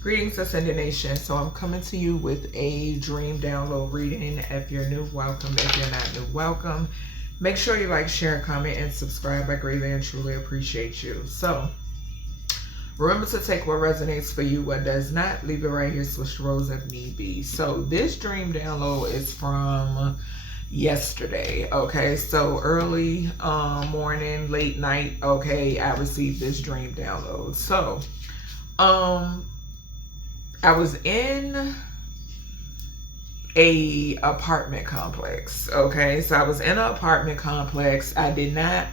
Greetings, Ascended Nation. So I'm coming to you with a dream download reading. If you're new, welcome. If you're not new, welcome. Make sure you like, share, comment, and subscribe. I greatly and truly appreciate you. So remember to take what resonates for you, what does not. Leave it right here, switch the roles if need be. So this dream download is from yesterday. Okay, so early morning, late night. Okay, I received this dream download. So I was in a apartment complex. Okay, so I was in an apartment complex. I did not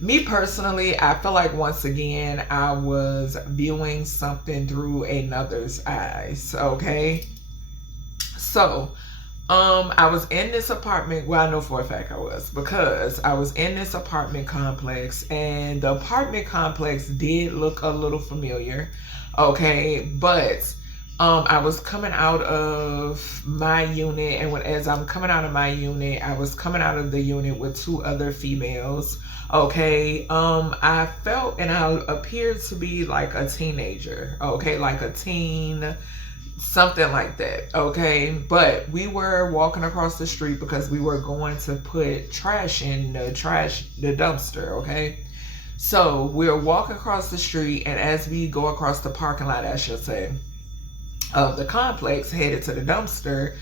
me personally, I feel like once again I was viewing something through another's eyes. Okay, so I was in this apartment. Well, I know for a fact I was, because I was in this apartment complex, and the apartment complex did look a little familiar. Okay, but I was coming out of my unit, and as I'm coming out of my unit, I was coming out of the unit with two other females. Okay, I felt and I appeared to be like a teenager. Okay, like a teen, something like that. Okay, but we were walking across the street because we were going to put trash in the dumpster. Okay, so we're walking across the street, and as we go across the parking lot, I should say, of the complex, headed to the dumpster,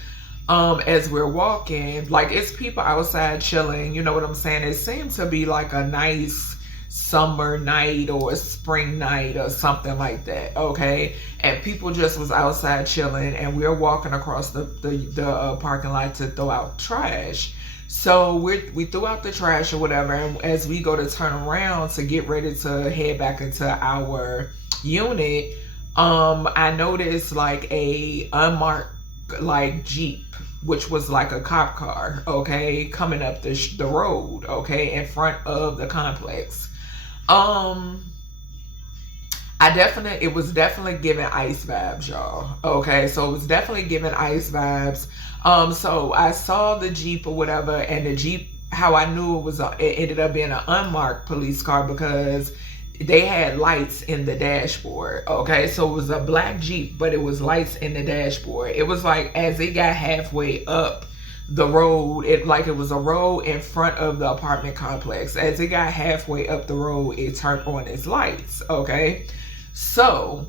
as we're walking, like, it's people outside chilling, you know what I'm saying? It seemed to be like a nice summer night or a spring night or something like that. Okay, and people just was outside chilling, and we're walking across the parking lot to throw out trash. So we threw out the trash or whatever, and as we go to turn around to get ready to head back into our unit, I noticed like a unmarked like Jeep, which was like a cop car, okay, coming up the road, okay, in front of the complex. It was definitely giving ice vibes, y'all. Okay, so it was definitely giving ice vibes. So I saw the Jeep or whatever, and the Jeep, how I knew it ended up being an unmarked police car, because they had lights in the dashboard. Okay, so it was a black Jeep, but it was lights in the dashboard. It was like as it got halfway up the road, it was a road in front of the apartment complex. As it got halfway up the road, it turned on its lights. Okay, so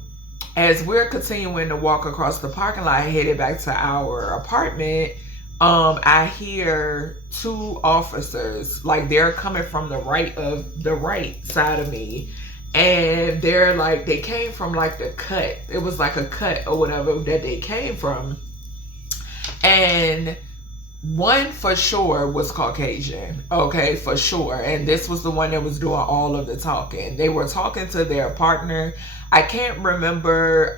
as we're continuing to walk across the parking lot headed back to our apartment, I hear two officers, like they're coming from the right side of me, and they came from like the cut. It was like a cut or whatever that they came from, and one for sure was Caucasian. Okay, for sure. And this was the one that was doing all of the talking. They were talking to their partner. I can't remember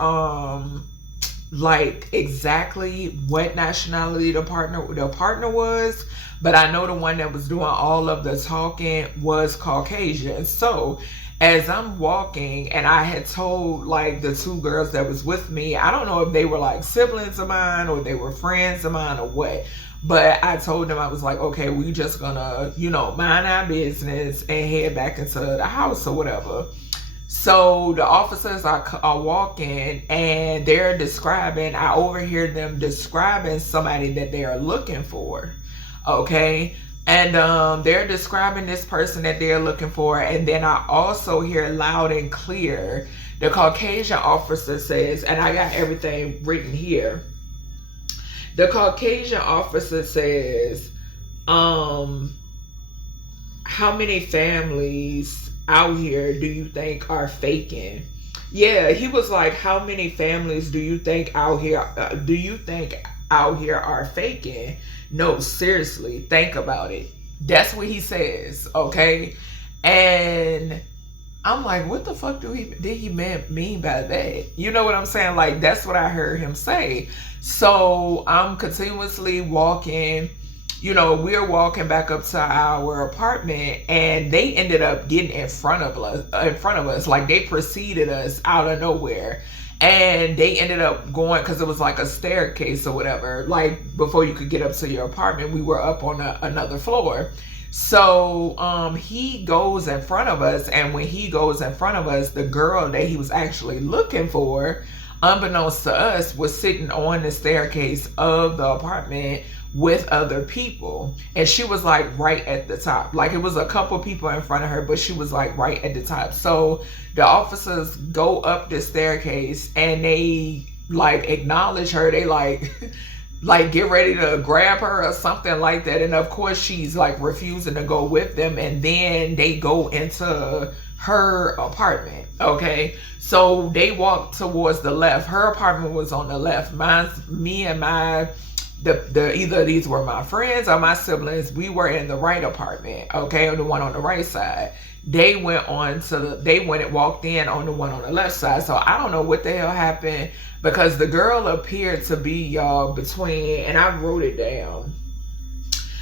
like exactly what nationality the partner was, but I know the one that was doing all of the talking was Caucasian. So as I'm walking, and I had told like the two girls that was with me, I don't know if they were like siblings of mine or they were friends of mine or what, but I told them, I was like, okay, we just gonna, mind our business and head back into the house or whatever. So the officers are walking, and I overhear them describing somebody that they are looking for. Okay, and they're describing this person that they're looking for, and then I also hear loud and clear, the Caucasian officer says, and I got everything written here. The Caucasian officer says, how many families out here do you think are faking? Yeah, he was like, how many families do you think out here are faking? No, seriously, think about it. That's what he says, okay? And I'm like, what the fuck did he mean by that? You know what I'm saying? Like, that's what I heard him say. So I'm continuously walking. We're walking back up to our apartment, and they ended up getting in front of us. Like, they preceded us out of nowhere, and they ended up going, because it was like a staircase or whatever. Like, before you could get up to your apartment, we were up on another floor. So he goes in front of us, and when he goes in front of us, the girl that he was actually looking for, unbeknownst to us, was sitting on the staircase of the apartment with other people, and she was like right at the top. Like, it was a couple people in front of her, but she was like right at the top. So the officers go up the staircase and they like acknowledge her. They like like get ready to grab her or something like that, and of course she's like refusing to go with them, and then they go into her apartment. Okay, so they walk towards the left. Her apartment was on the left. Me and my the either these were my friends or my siblings, we were in the right apartment, okay, or the one on the right side. They went and walked in on the one on the left side. So I don't know what the hell happened, because the girl appeared to be, y'all, between, and I wrote it down,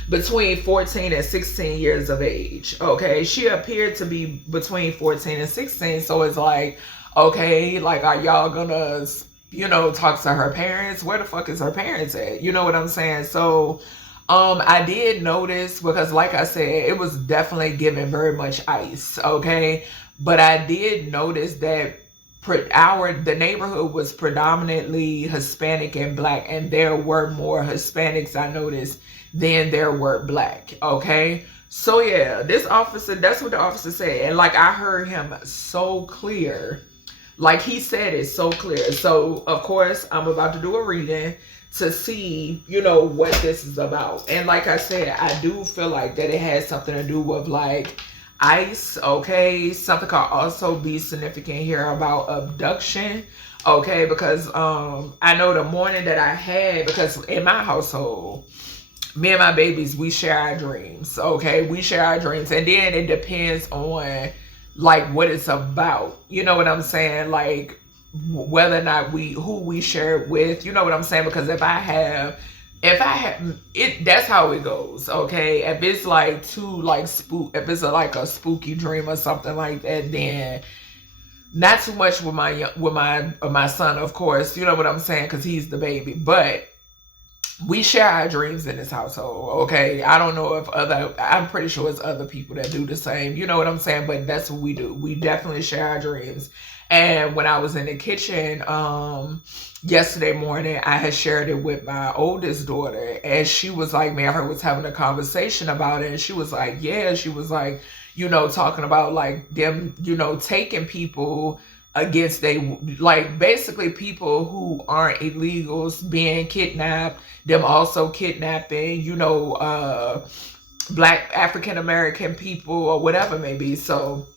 between 14 and 16 years of age. Okay, she appeared to be between 14 and 16. So it's like, okay, like, are y'all gonna, talk to her parents? Where the fuck is her parents at? You know what I'm saying? So I did notice, because like I said, it was definitely giving very much ice. Okay, but I did notice that the neighborhood was predominantly Hispanic and Black, and there were more Hispanics, I noticed, than there were Black. Okay, so yeah, this officer, that's what the officer said, and like I heard him so clear, like he said it so clear. So of course I'm about to do a reading to see, what this is about. And like I said, I do feel like that it has something to do with like ice. Okay, something could also be significant here about abduction. Okay, because I know the morning that I had, because in my household, me and my babies, we share our dreams. Okay, we share our dreams, and then it depends on like what it's about. You know what I'm saying? Like whether or not who we share it with. You know what I'm saying? Because if I have it, that's how it goes. Okay, if it's like if it's like a spooky dream or something like that, then not too much with my son, of course. You know what I'm saying? Because he's the baby, but we share our dreams in this household. Okay, I don't know if I'm pretty sure it's other people that do the same. You know what I'm saying? But that's what we do. We definitely share our dreams. And when I was in the kitchen yesterday morning, I had shared it with my oldest daughter, and she was like, me and her was having a conversation about it, and she was like, yeah, she was like, talking about like them, taking people against like basically people who aren't illegals being kidnapped, them also kidnapping, Black African American people or whatever it may be. So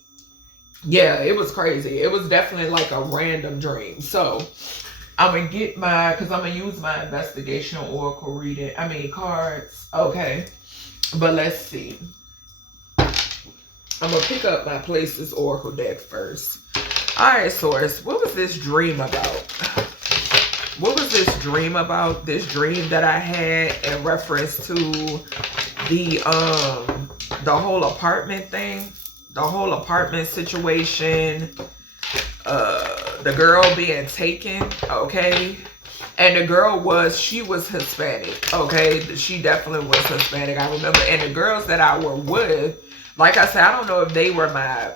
yeah, it was crazy. It was definitely like a random dream. So I'm gonna get because I'm gonna use my investigation oracle cards. Okay, but let's see. I'm gonna pick up my Places Oracle deck first. All right, Source, what was this dream about? What was this dream about? This dream that I had in reference to the whole apartment thing, the whole apartment situation, the girl being taken, okay? And the girl she was Hispanic, okay? She definitely was Hispanic, I remember. And the girls that I were with, like I said, I don't know if they were my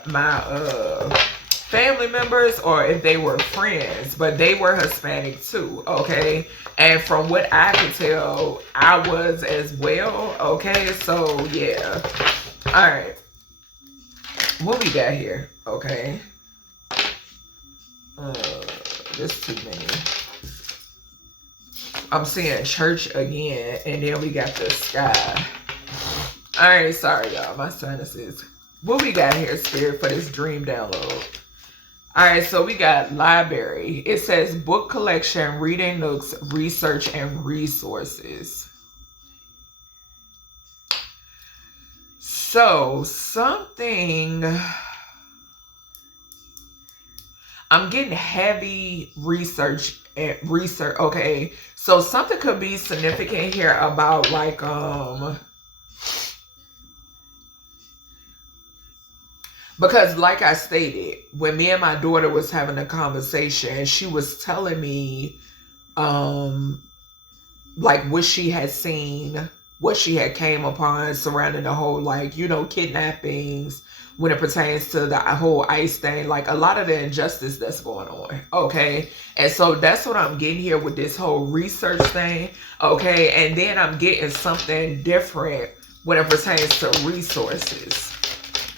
family members or if they were friends, but they were Hispanic too, okay? And from what I could tell, I was as well, okay? So yeah. All right, what we got here? Okay, there's too many. I'm seeing church again, and then we got the sky. All right, sorry y'all, my sinuses. What we got here, Spirit, for this dream download? All right, so we got library. It says book collection, reading nooks, research, and resources. So something, I'm getting heavy research. Okay, so something could be significant here about like because like I stated, when me and my daughter was having a conversation, she was telling me like what she had seen what she had came upon surrounding the whole, like, you know, kidnappings when it pertains to the whole ICE thing, like a lot of the injustice that's going on, okay? And so that's what I'm getting here with this whole research thing, okay? And then I'm getting something different when it pertains to resources.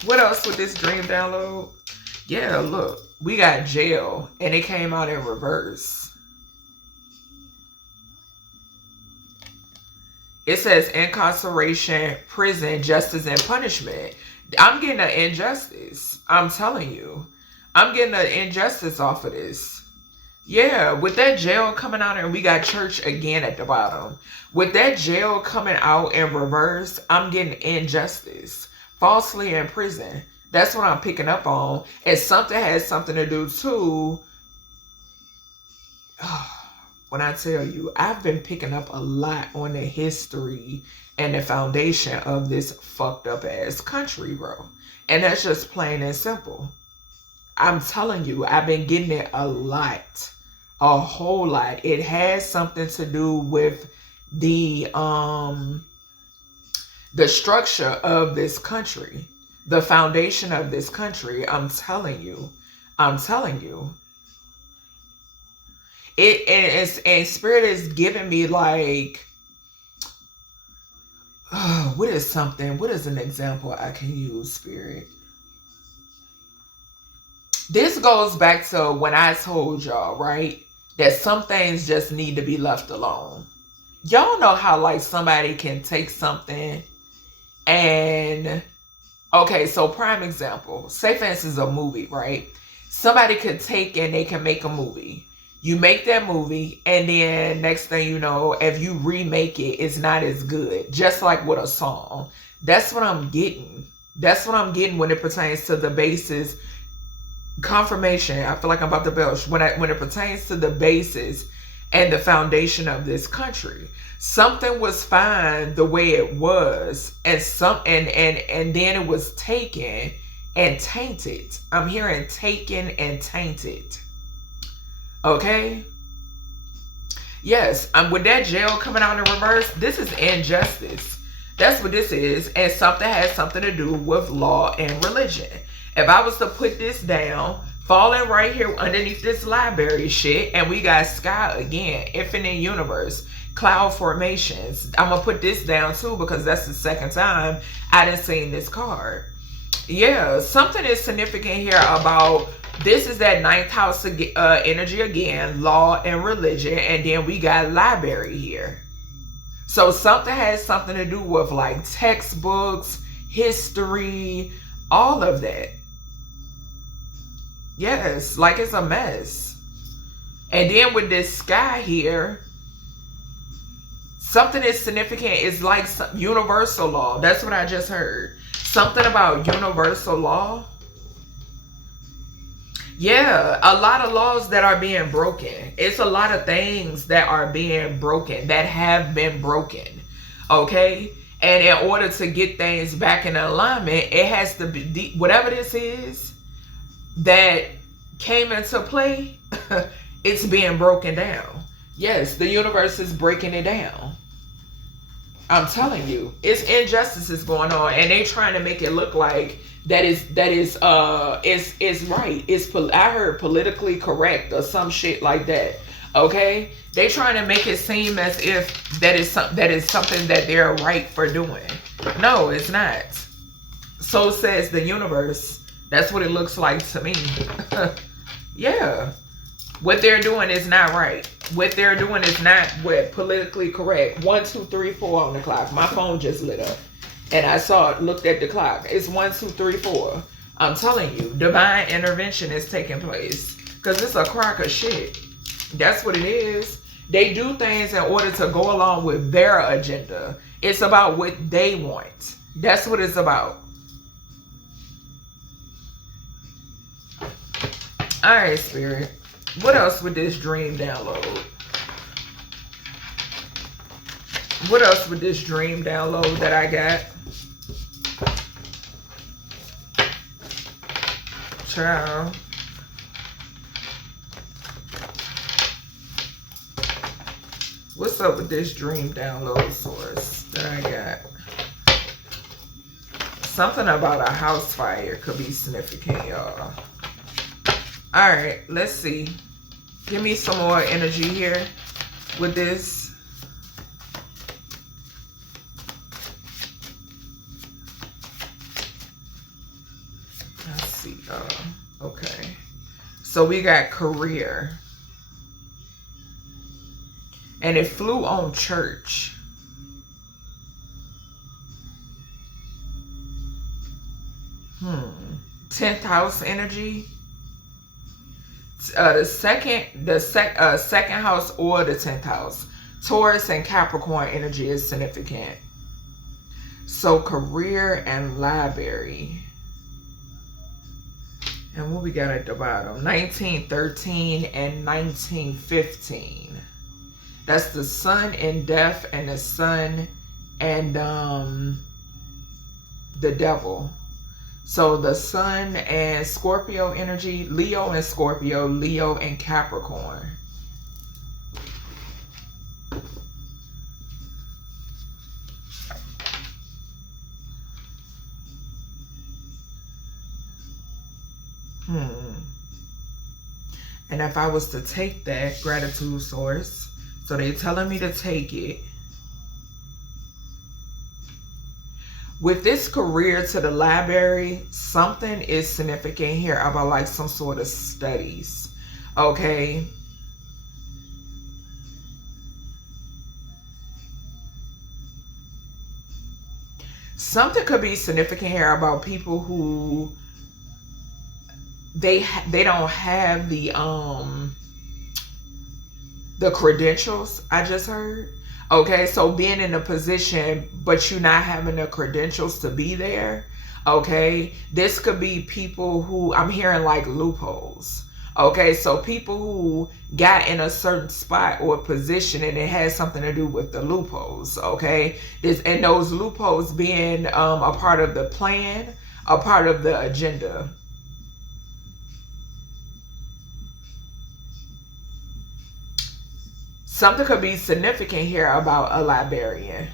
What else with this dream download? Yeah, look, we got jail, and it came out in reverse. It says incarceration, prison, justice, and punishment. I'm getting an injustice. I'm telling you. I'm getting an injustice off of this. Yeah, with that jail coming out, and we got church again at the bottom. With that jail coming out in reverse, I'm getting injustice. Falsely in prison. That's what I'm picking up on. And something has something to do too. When I tell you, I've been picking up a lot on the history and the foundation of this fucked up ass country, bro. And that's just plain and simple. I'm telling you, I've been getting it a lot. A whole lot. It has something to do with the structure of this country. The foundation of this country. I'm telling you. I'm telling you. And Spirit is giving me like, what is an example I can use, Spirit? This goes back to when I told y'all, right, that some things just need to be left alone. Y'all know how like somebody can take something and, okay, so prime example, say for instance a movie, right? Somebody could take and they can make a movie. You make that movie, and then next thing you know, if you remake it, it's not as good. Just like with a song. That's what I'm getting. That's what I'm getting when it pertains to the basis. Confirmation. I feel like I'm about to belch. When it pertains to the basis and the foundation of this country. Something was fine the way it was, and then it was taken and tainted. I'm hearing taken and tainted. Okay. Yes, with that jail coming out in reverse, this is injustice. That's what this is. And something has something to do with law and religion. If I was to put this down, falling right here underneath this library shit, and we got sky again, infinite universe, cloud formations. I'm going to put this down too, because that's the second time I done seen this card. Yeah, something is significant here about, this is that ninth house energy again, law and religion, and then we got library here. So something has something to do with like textbooks, history, all of that. Yes, like it's a mess. And then with this sky here, something is significant. It's like universal law. That's what I just heard. Something about universal law. Yeah, a lot of laws that are being broken. It's a lot of things that are being broken, that have been broken. Okay? And in order to get things back in alignment, it has to be, whatever this is that came into play, it's being broken down. Yes, the universe is breaking it down. I'm telling you, it's injustices going on, and they trying to make it look like that is right. I heard politically correct or some shit like that. Okay, they trying to make it seem as if that is something that they're right for doing. No, it's not. So says the universe. That's what it looks like to me. Yeah, what they're doing is not right. What they're doing is not what politically correct. 1, 2, 3, 4 on the clock. My phone just lit up. And I saw it, looked at the clock. It's 1, 2, 3, 4. I'm telling you, divine intervention is taking place. Because it's a crock of shit. That's what it is. They do things in order to go along with their agenda. It's about what they want. That's what it's about. Alright, Spirit. What else with this dream download? What else with this dream download that I got? Child. What's up with this dream download source that I got? Something about a house fire could be significant, y'all. All right, let's see. Give me some more energy here with this. Let's see. Okay. So we got career. And it flew on church. 10th house energy. The second house or the 10th house. Taurus and Capricorn energy is significant. So career and library. And what we got at the bottom? 1913 and 1915. That's the sun in death and the sun and the devil. So the sun and Scorpio energy, Leo and Scorpio, Leo and Capricorn. And if I was to take that gratitude source, so they're telling me to take it. With this career to the library, something is significant here about like some sort of studies, okay? Something could be significant here about people who they don't have the credentials, I just heard. Okay, so being in a position, but you not having the credentials to be there. Okay, this could be people who, I'm hearing like loopholes. Okay, so people who got in a certain spot or position and it has something to do with the loopholes. Okay, and those loopholes being a part of the plan, a part of the agenda. Something could be significant here about a librarian.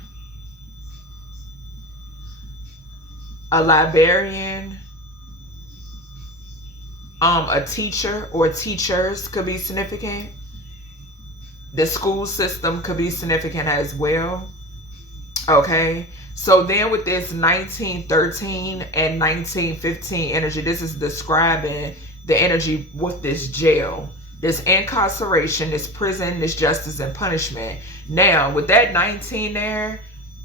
A librarian, a teacher or teachers could be significant. The school system could be significant as well. Okay, so then with this 1913 and 1915 energy, this is describing the energy with this jail. This incarceration, this prison, this justice and punishment. Now, with that 19 there,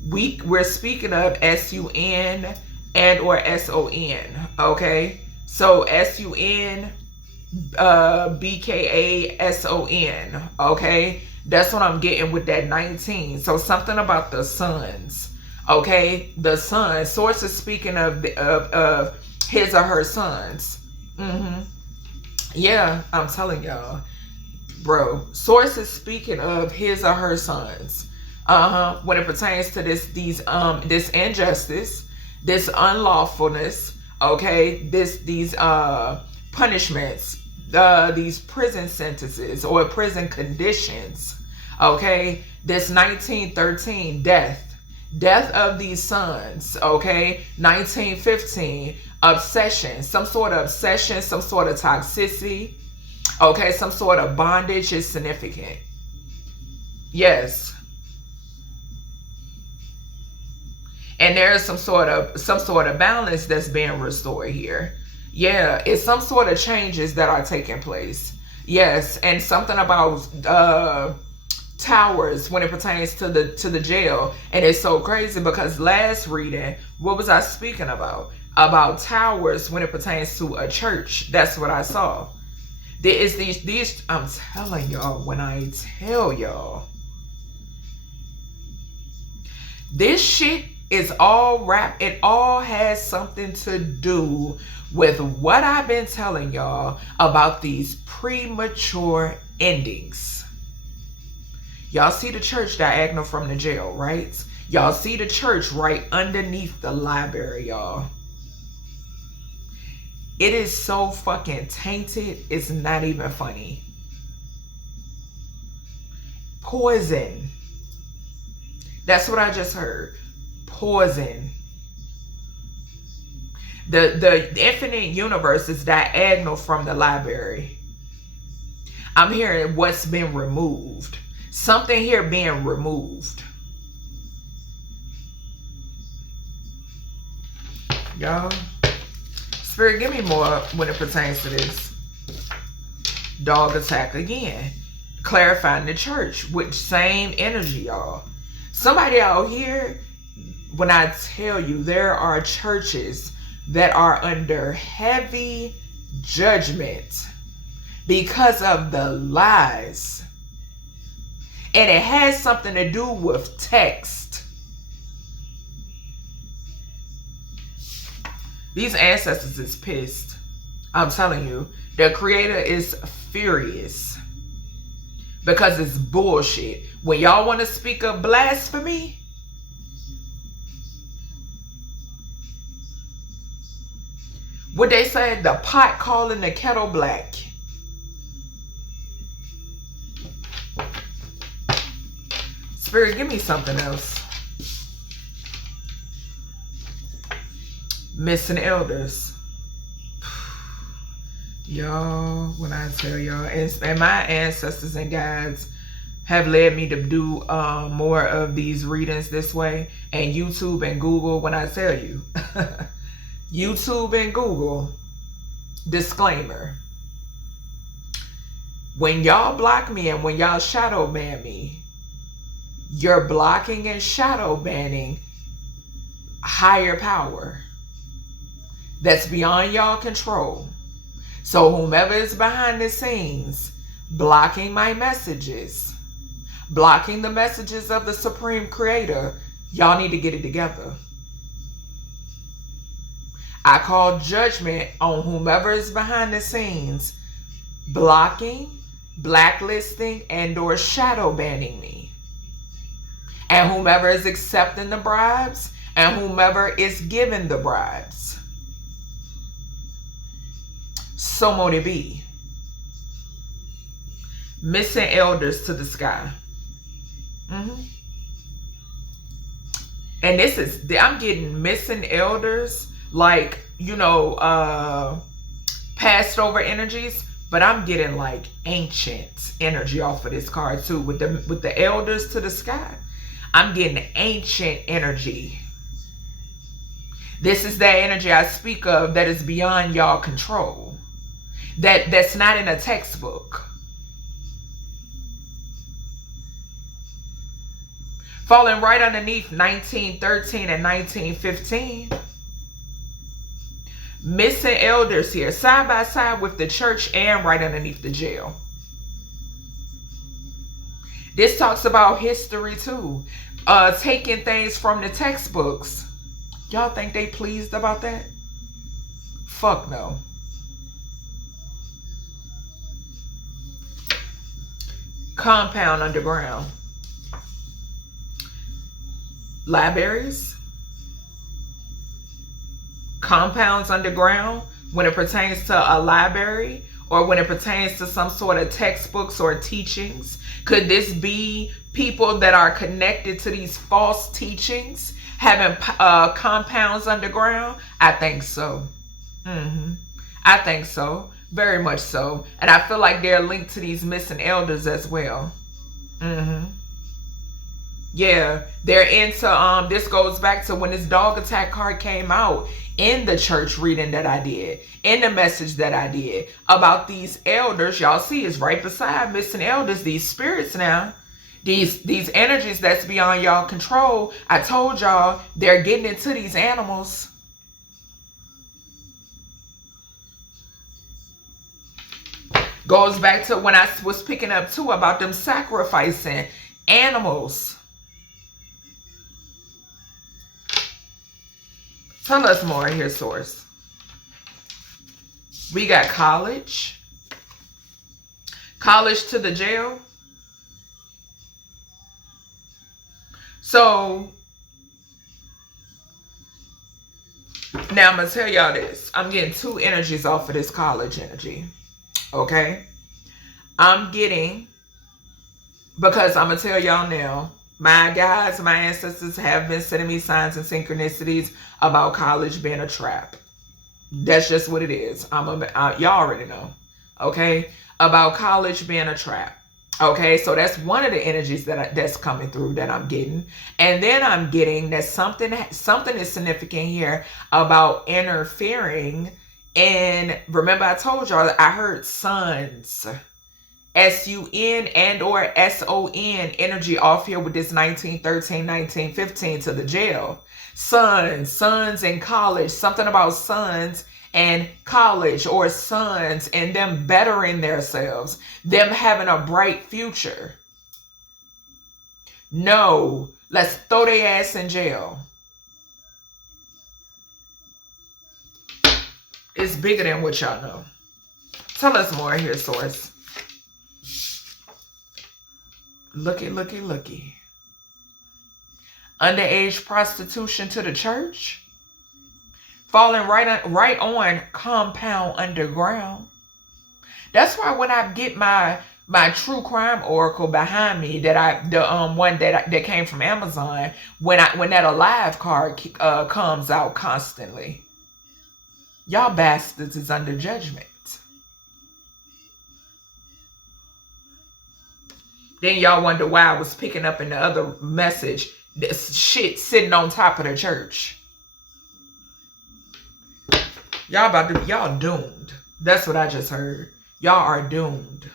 we're speaking of S-U-N and or S-O-N, okay? So S-U-N, B-K-A-S-O-N, okay? That's what I'm getting with that 19. So something about the sons, okay? The sons. Source is speaking of his or her sons. Yeah, I'm telling y'all, bro. Source is speaking of his or her sons. When it pertains to this injustice, this unlawfulness, okay, these punishments, these prison sentences or prison conditions, okay. This 1913 death of these sons, okay. 1915 obsession, some sort of obsession, some sort of toxicity, okay, some sort of bondage is significant. Yes. And there's some sort of balance that's being restored here. Yeah, it's some sort of changes that are taking place. Yes, and something about towers when it pertains to the jail. And it's so crazy because last reading, what was I speaking about? About towers when it pertains to a church. That's what I saw. There is these I'm telling y'all, when I tell y'all, this shit is all wrapped. It all has something to do with what I've been telling y'all about these premature endings. Y'all see the church diagonal from the jail, right? Y'all see the church right underneath the library, y'all. It is so fucking tainted, it's not even funny. Poison. That's what I just heard. Poison. The infinite universe is diagonal from the library. I'm hearing what's been removed. Something here being removed. Y'all, Spirit, give me more when it pertains to this. Dog attack again. Clarifying the church with same energy, y'all. Somebody out here, when I tell you there are churches that are under heavy judgment because of the lies. And it has something to do with text. These ancestors is pissed. I'm telling you, the creator is furious because it's bullshit. When y'all want to speak of blasphemy, what they say, the pot calling the kettle black. Spirit, give me something else. Missing elders. Y'all, when I tell y'all, and my ancestors and guides have led me to do more of these readings this way. And YouTube and Google, when I tell you. YouTube and Google, disclaimer. When y'all block me and when y'all shadow ban me, you're blocking and shadow banning higher power that's beyond y'all control. So whomever is behind the scenes, blocking my messages, blocking the messages of the Supreme Creator, y'all need to get it together. I call judgment on whomever is behind the scenes, blocking, blacklisting, and or shadow banning me. And whomever is accepting the bribes and whomever is giving the bribes. So mote it be. Missing elders to the sky. And this is, I'm getting missing elders, like, you know, passed over energies, but I'm getting like ancient energy off of this card too. With the elders to the sky, I'm getting ancient energy. This is that energy I speak of that is beyond y'all control. That's not in a textbook. Falling right underneath 1913 and 1915. Missing elders here, side by side with the church and right underneath the jail. This talks about history too. Taking things from the textbooks. Y'all think they pleased about that? Fuck no. Compound underground. Libraries. Compounds underground when it pertains to a library or when it pertains to some sort of textbooks or teachings. Could this be people that are connected to these false teachings having compounds underground? I think so. I think so. Very much so. And I feel like they're linked to these missing elders as well. Yeah, they're into, this goes back to when this dog attack card came out in the church reading that I did, in the message that I did about these elders. Y'all see it's right beside missing elders, these spirits now. These energies that's beyond y'all control. I told y'all they're getting into these animals. Goes back to when I was picking up too about them sacrificing animals. Tell us more here, source. We got college. College to the jail. So now I'm going to tell y'all this. I'm getting two energies off of this college energy. Okay? I'm getting Because I'm going to tell y'all now, my guides, my ancestors have been sending me signs and synchronicities about college being a trap. That's just what it is. Y'all already know. Okay? About college being a trap. Okay? So that's one of the energies that's coming through that I'm getting. And then I'm getting that something is significant here about interfering. And remember I told y'all I heard sons. S-U-N and or S-O-N energy off here with this 1913, 1915 to the jail. Sons in college, something about sons and college, or sons and them bettering themselves, them having a bright future. No, let's throw their ass in jail. It's bigger than what y'all know. Tell us more here, source. Looky. Underage prostitution to the church. Falling right on compound underground. That's why when I get my true crime oracle behind me, the one that came from Amazon, when that alive card comes out constantly, y'all bastards is under judgment. Then y'all wonder why I was picking up in the other message this shit sitting on top of the church. Y'all doomed. That's what I just heard. Y'all are doomed.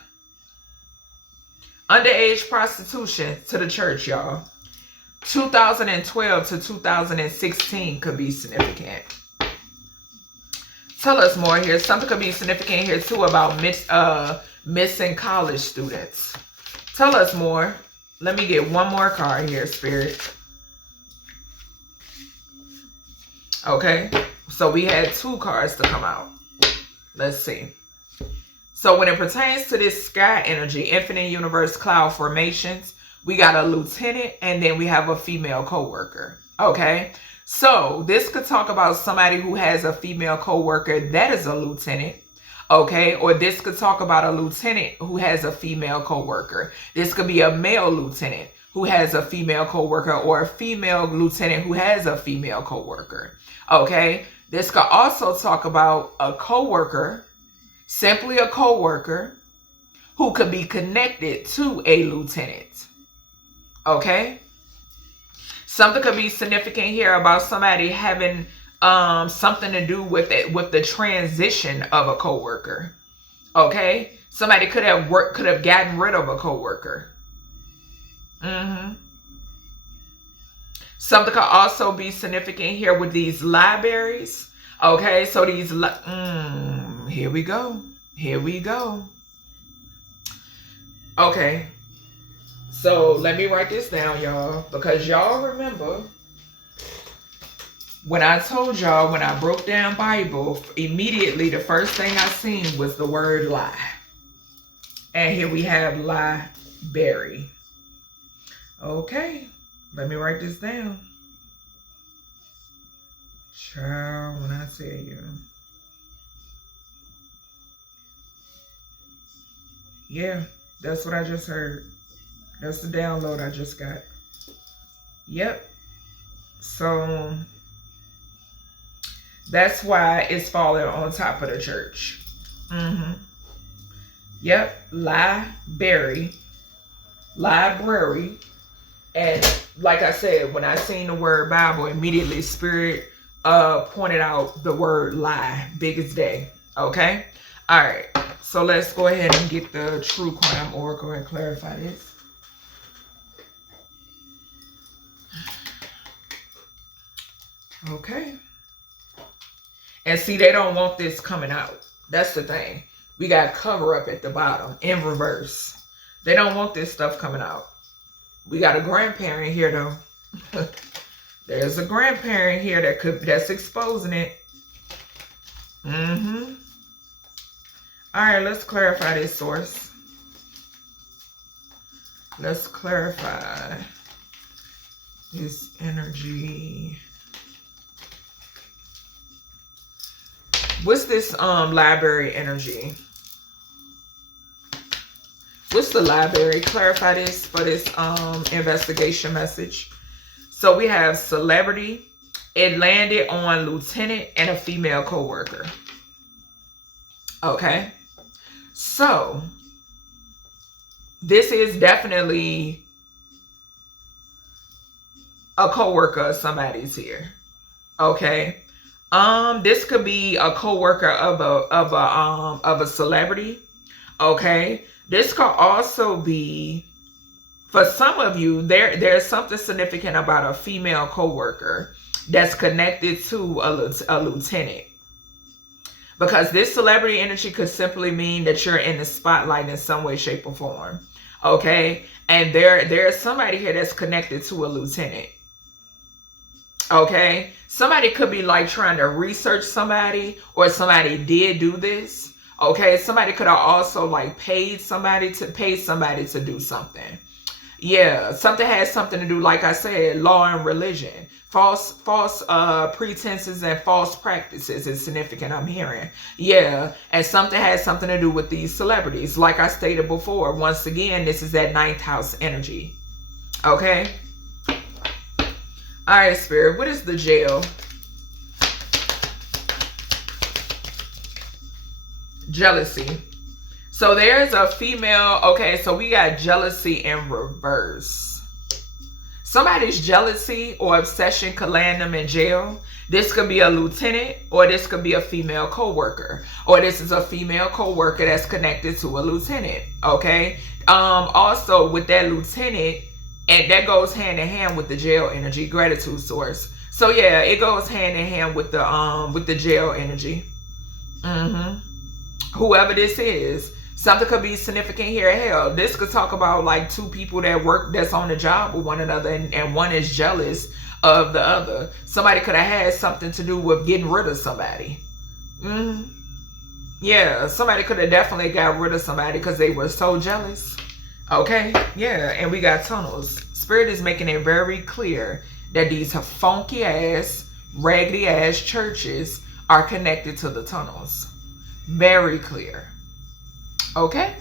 Underage prostitution to the church, y'all. 2012 to 2016 could be significant. Tell us more here. Something could be significant here too about missing college students. Tell us more. Let me get one more card here, Spirit. Okay. So we had two cards to come out. Let's see. So when it pertains to this sky energy, infinite universe cloud formations, we got a lieutenant and then we have a female co-worker. Okay. So this could talk about somebody who has a female co-worker that is a lieutenant. Okay, or this could talk about a lieutenant who has a female co-worker. This could be a male lieutenant who has a female co-worker, or a female lieutenant who has a female co-worker. Okay, this could also talk about a co-worker, simply a co-worker, who could be connected to a lieutenant. Okay, something could be significant here about somebody having something to do with it, with the transition of a coworker. Okay, somebody could have gotten rid of a coworker. Something could also be significant here with these libraries. Okay, so these here we go. Okay, so let me write this down, y'all, because y'all remember when I told y'all, when I broke down Bible, immediately the first thing I seen was the word lie. And here we have library. Okay, let me write this down. Child, when I tell you. Yeah, that's what I just heard. That's the download I just got. Yep. So that's why it's falling on top of the church. Yep, library. And like I said, when I seen the word Bible, immediately Spirit pointed out the word lie, big as day. Okay? All right. So let's go ahead and get the true crime oracle and clarify this. Okay. And see, they don't want this coming out. That's the thing. We got cover up at the bottom in reverse. They don't want this stuff coming out. We got a grandparent here though. There's a grandparent here that's exposing it. All right, let's clarify this, source. Let's clarify this energy. What's this library energy? What's the library? Clarify this for this investigation message. So we have celebrity. It landed on lieutenant and a female co-worker. Okay. So this is definitely a co-worker of somebody's here. Okay. This could be a co-worker of a celebrity. Okay. This could also be, for some of you, there's something significant about a female co-worker that's connected to a lieutenant. Because this celebrity energy could simply mean that you're in the spotlight in some way, shape, or form. Okay? And there's somebody here that's connected to a lieutenant. Okay? Somebody could be like trying to research somebody, or somebody did do this. Okay? Somebody could have also like paid somebody to do something. Yeah, something has something to do, like I said, law and religion. False pretenses and false practices is significant, I'm hearing. Yeah, and something has something to do with these celebrities. Like I stated before, once again, this is that 9th house energy. Okay? All right, Spirit, what is the jail? Jealousy. So there's a female, okay, so we got jealousy in reverse. Somebody's jealousy or obsession could land them in jail. This could be a lieutenant, or this could be a female co-worker, or this is a female co-worker that's connected to a lieutenant, okay? Also with that lieutenant, and that goes hand in hand with the jail energy, gratitude source. So yeah, it goes hand in hand with the jail energy. Whoever this is. Something could be significant here. Hell, this could talk about like two people that work, that's on the job with one another, and one is jealous of the other. Somebody could have had something to do with getting rid of somebody. Yeah, somebody could have definitely got rid of somebody because they were so jealous. Okay, yeah, and we got tunnels. Spirit is making it very clear that these funky ass, raggedy ass churches are connected to the tunnels. Very clear. Okay,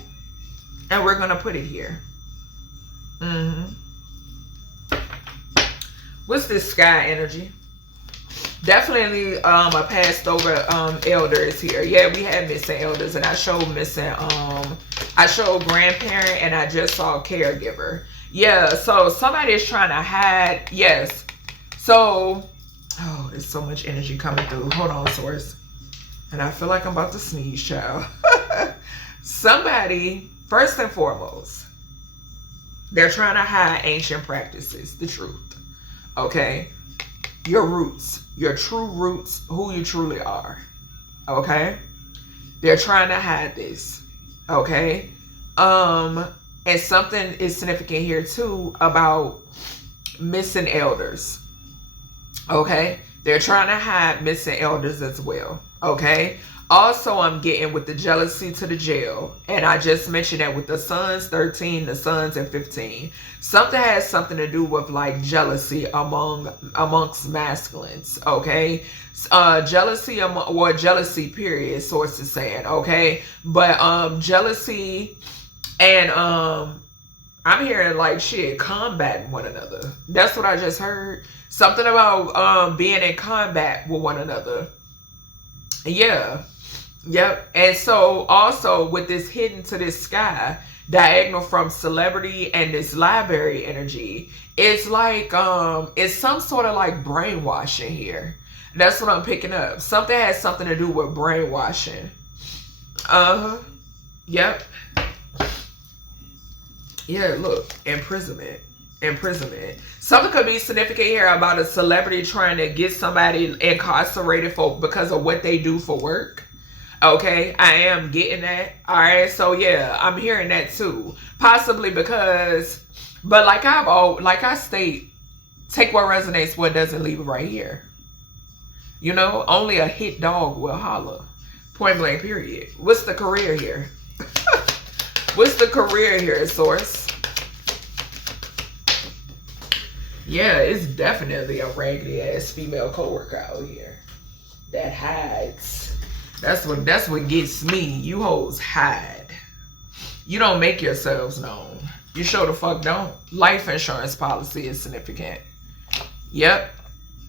and we're gonna put it here. What's this sky energy? Definitely a passed over elder is here. Yeah, we had missing elders, and I showed missing I showed grandparent, and I just saw caregiver. Yeah, so somebody is trying to hide. Yes. So there's so much energy coming through. Hold on, source. And I feel like I'm about to sneeze, child. Somebody, first and foremost, they're trying to hide ancient practices, the truth. Okay? Your roots, your true roots, who you truly are. Okay? They're trying to hide this. Okay? And something is significant here too about missing elders. Okay? They're trying to hide missing elders as well. Okay? Also, I'm getting with the jealousy to the jail. And I just mentioned that with the sons 13, the sons and 15. Something has something to do with like jealousy amongst masculines. Okay? Jealousy or jealousy period, source is saying. Okay? But jealousy and I'm hearing like shit, combating one another. That's what I just heard. Something about being in combat with one another. Yeah. Yep. And so also with this hidden to this sky, diagonal from celebrity and this library energy, it's like it's some sort of like brainwashing here. That's what I'm picking up. Something has something to do with brainwashing. Yep. Yeah, look, imprisonment. Something could be significant here about a celebrity trying to get somebody incarcerated because of what they do for work. Okay, I am getting that. All right, so yeah, I'm hearing that too. Possibly because, but like I state, take what resonates, what doesn't, leave it right here. You know, only a hit dog will holler. Point blank, period. What's the career here? What's the career here, source? Yeah, it's definitely a raggedy ass female coworker out here that hides. That's what gets me. You hoes hide. You don't make yourselves known. You sure the fuck don't. Life insurance policy is significant. Yep.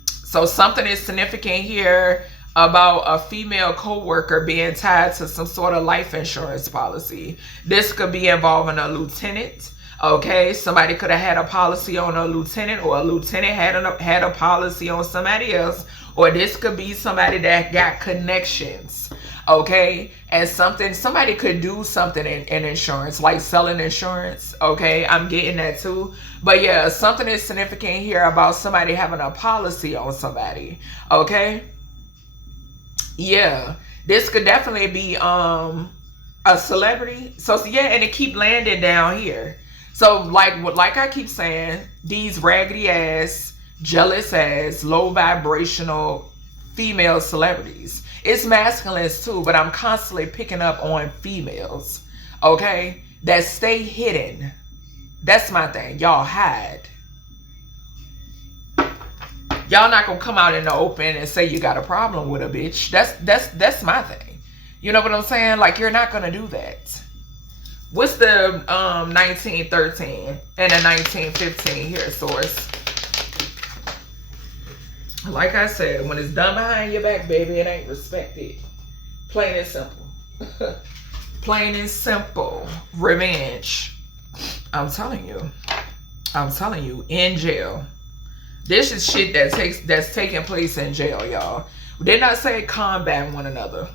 So something is significant here about a female co-worker being tied to some sort of life insurance policy. This could be involving a lieutenant. Okay, somebody could have had a policy on a lieutenant, or a lieutenant had a policy on somebody else, or this could be somebody that got connections. Okay, and somebody could do something in insurance, like selling insurance. Okay, I'm getting that too. But yeah, something is significant here about somebody having a policy on somebody. Okay, yeah, this could definitely be a celebrity. So yeah, and it keep landing down here. So like I keep saying, these raggedy ass, jealous ass, low vibrational female celebrities. It's masculines too, but I'm constantly picking up on females, okay, that stay hidden. That's my thing. Y'all hide. Y'all not gonna come out in the open and say you got a problem with a bitch. That's my thing. You know what I'm saying? Like, you're not gonna do that. What's the 1913 and the 1915 here, source? Like I said, when it's done behind your back, baby, it ain't respected. Plain and simple. Plain and simple. Revenge. I'm telling you. I'm telling you. In jail. This is shit that's taking place in jail, y'all. Did not say combat one another.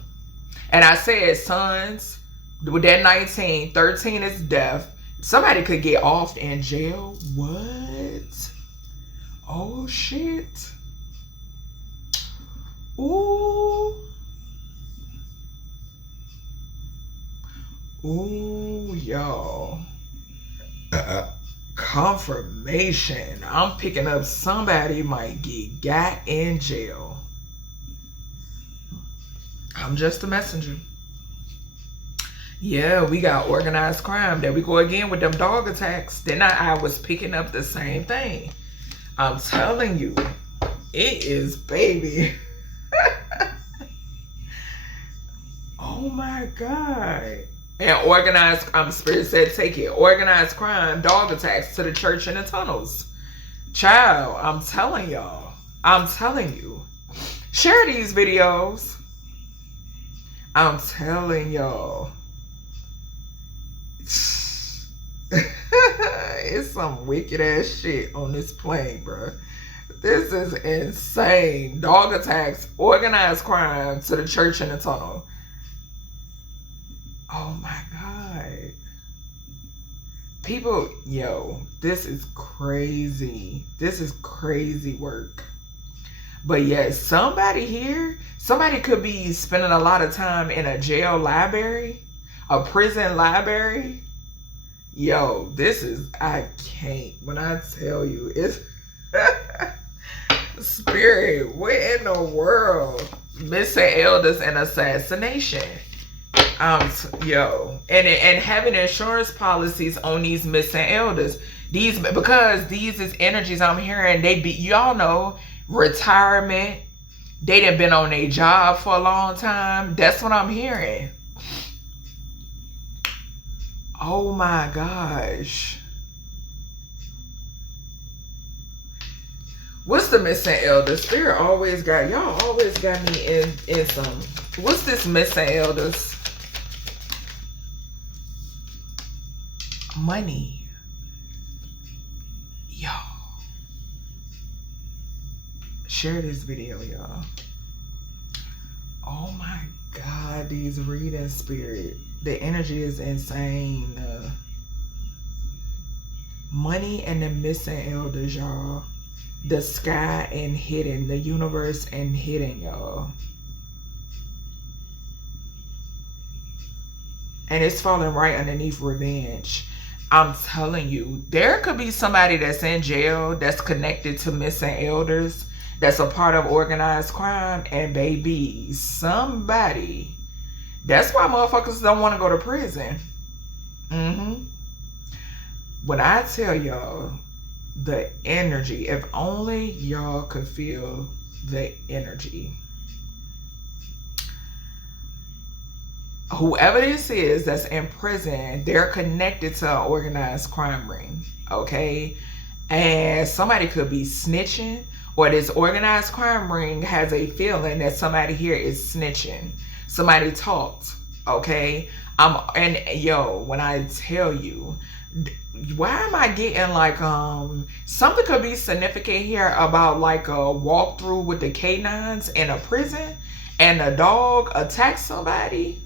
And I said, sons, with that 1913 is death. Somebody could get off in jail. What? Oh, shit. Ooh. Ooh, y'all. Confirmation. I'm picking up somebody might get got in jail. I'm just a messenger. Yeah, we got organized crime. There we go again with them dog attacks. Then I was picking up the same thing. I'm telling you, it is, baby. Oh my God. And organized, Spirit said take it. Organized crime, dog attacks to the church in the tunnels. Child, I'm telling y'all. I'm telling you. Share these videos. I'm telling y'all. It's some wicked ass shit on this plane, bro. This is insane. Dog attacks, organized crime to the church in the tunnel. Oh my God. People, yo, this is crazy. This is crazy work. But yes, somebody could be spending a lot of time in a jail library, a prison library. Yo, this is, I can't, when I tell you, it's Spirit, what in the world? Missing elders and assassination. Yo, and having insurance policies on these missing elders. Because these is energies I'm hearing, y'all know, retirement. They done been on their job for a long time. That's what I'm hearing. Oh my gosh. What's the missing elders? Spirit always got, y'all always got me in some. What's this missing elders? Money. Y'all. Share this video, y'all. Oh my God, these reading, Spirit. The energy is insane. Money and the missing elders, y'all. The sky and hidden. The universe and hidden, y'all. And it's falling right underneath revenge. I'm telling you, there could be somebody that's in jail that's connected to missing elders, that's a part of organized crime, and baby, somebody. That's why motherfuckers don't want to go to prison. When I tell y'all the energy, if only y'all could feel the energy. whoever this is that's in prison, they're connected to an organized crime ring, okay? And somebody could be snitching, or this organized crime ring has a feeling that somebody here is snitching. Somebody talked, okay? And yo, when I tell you, why am I getting like something could be significant here about like a walkthrough with the canines in a prison and a dog attacked somebody?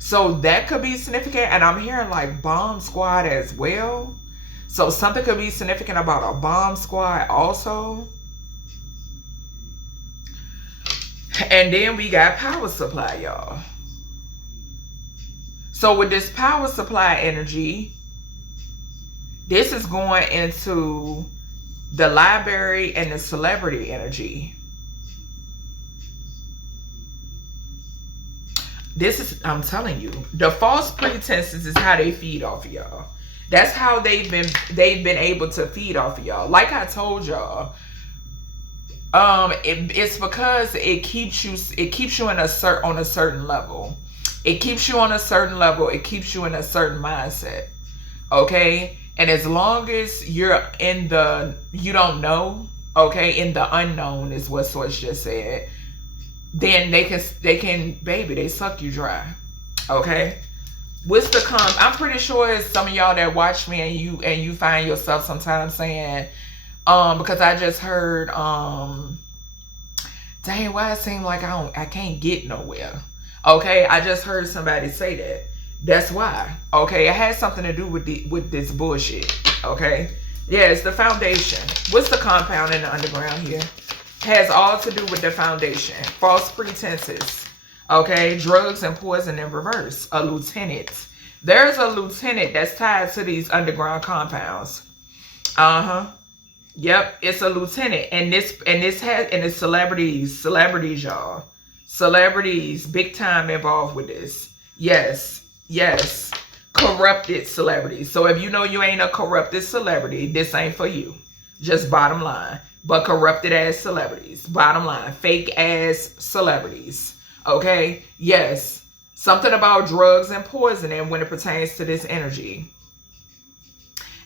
So that could be significant. And I'm hearing like bomb squad as well. So something could be significant about a bomb squad also. And then we got power supply, y'all. So with this power supply energy, this is going into the library and the celebrity energy. This is, I'm telling you, the false pretenses is how they feed off of y'all. That's how they've been able to feed off of y'all. Like I told y'all, it's because it keeps you on a certain level. It keeps you on a certain level. It keeps you in a certain mindset. Okay? And as long as you're in the, you don't know, okay, in the unknown is what Source just said, then they can, baby, they suck you dry. Okay? What's the I'm pretty sure it's some of y'all that watch me and you find yourself sometimes saying, because I just heard, dang, why it seems like I can't get nowhere. Okay, I just heard somebody say that. That's why. Okay, it has something to do with this bullshit. Okay, yeah, it's the foundation. What's the compound in the underground here? Has all to do with the foundation. False pretenses. Okay, drugs and poison in reverse. A lieutenant. There's a lieutenant that's tied to these underground compounds. Yep, it's a lieutenant, and it's celebrities, y'all. Celebrities, big time involved with this. Yes. Corrupted celebrities. So if you know you ain't a corrupted celebrity, this ain't for you. Just bottom line. But corrupted ass celebrities. Bottom line. Fake ass celebrities. Okay? Yes. Something about drugs and poisoning when it pertains to this energy.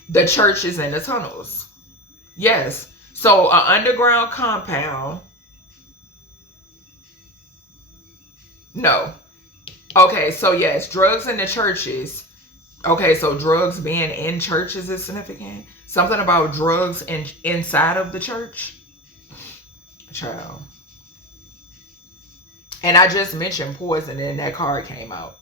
The churches and the tunnels. Yes. So an underground compound. No. Okay, so yes, drugs in the churches. Okay, so drugs being in churches is significant. Something about drugs inside of the church. Child. And I just mentioned poison and that card came out.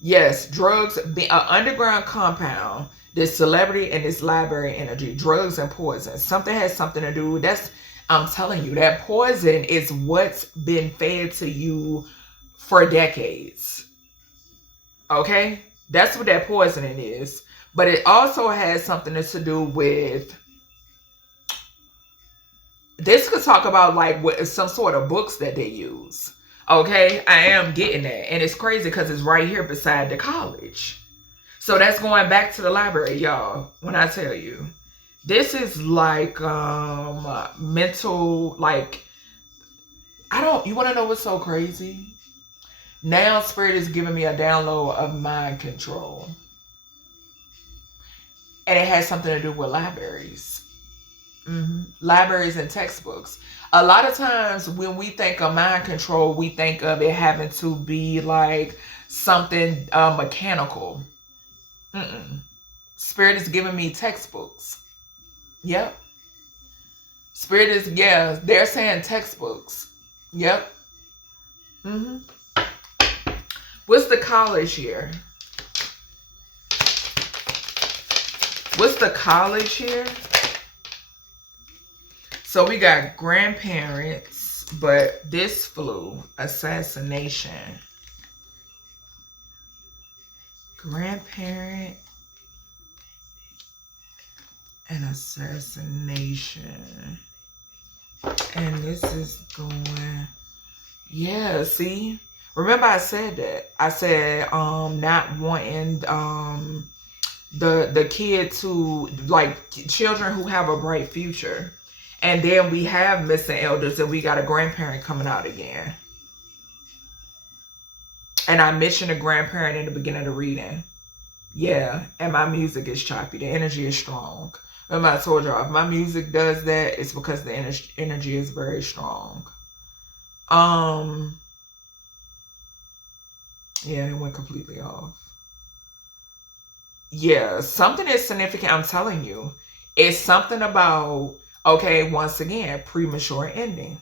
Yes, drugs, an underground compound, this celebrity and this library energy, drugs and poison. Something has something to do with that's, I'm telling you, that poison is what's been fed to you for decades. Okay? That's what that poisoning is. But it also has something to do with, this could talk about like what some sort of books that they use. Okay? I am getting that. And it's crazy because it's right here beside the college. So that's going back to the library, y'all. When I tell you, this is like mental, like, you want to know what's so crazy? Now Spirit is giving me a download of mind control. And it has something to do with libraries. Libraries and textbooks. A lot of times when we think of mind control, we think of it having to be like something mechanical. Spirit is giving me textbooks. Yep. Spirit is, yeah, they're saying textbooks. Yep. What's the college here? What's the college here? So we got grandparents, but this flew. Assassination. Grandparent and assassination. And this is going, yeah, see? Remember I said that. I said not wanting the kid to, like, children who have a bright future. And then we have missing elders and we got a grandparent coming out again. And I mentioned a grandparent in the beginning of the reading. Yeah, and my music is choppy. The energy is strong. Remember I told y'all, if my music does that, it's because the energy is very strong. Yeah, it went completely off. Yeah, something is significant, I'm telling you. It's something about, okay, once again, premature ending.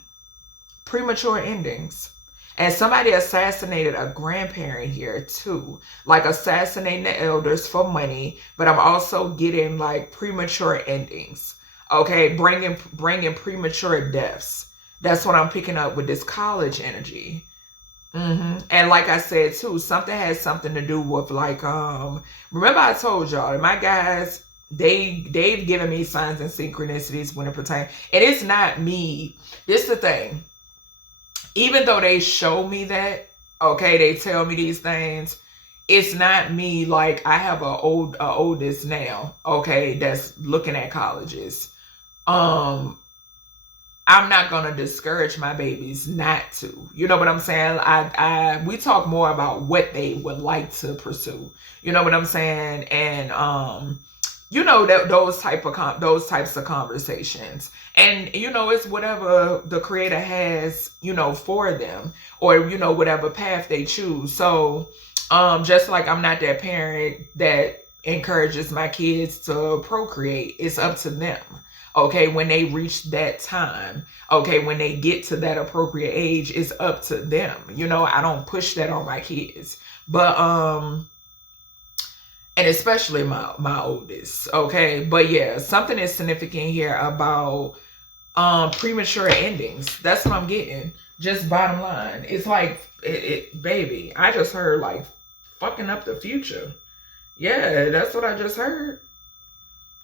Premature endings. And somebody assassinated a grandparent here too. Like assassinating the elders for money. But I'm also getting like premature endings. Okay, bringing premature deaths. That's what I'm picking up with this college energy. And like I said too, something has something to do with like remember I told y'all my guys, they've given me signs and synchronicities when it pertains. And it's not me. This is the thing. Even though they show me that, okay, they tell me these things, it's not me. Like I have a oldest now, okay, that's looking at colleges. I'm not gonna discourage my babies not to. You know what I'm saying? We talk more about what they would like to pursue. You know what I'm saying? And you know that those types of conversations. And you know, it's whatever the creator has, you know, for them, or you know, whatever path they choose. So just like I'm not that parent that encourages my kids to procreate, it's up to them. Okay, when they reach that time, okay, when they get to that appropriate age, it's up to them. You know, I don't push that on my kids. But and especially my oldest, okay? But yeah, something is significant here about premature endings. That's what I'm getting. Just bottom line. It's like baby, I just heard like fucking up the future. Yeah, that's what I just heard.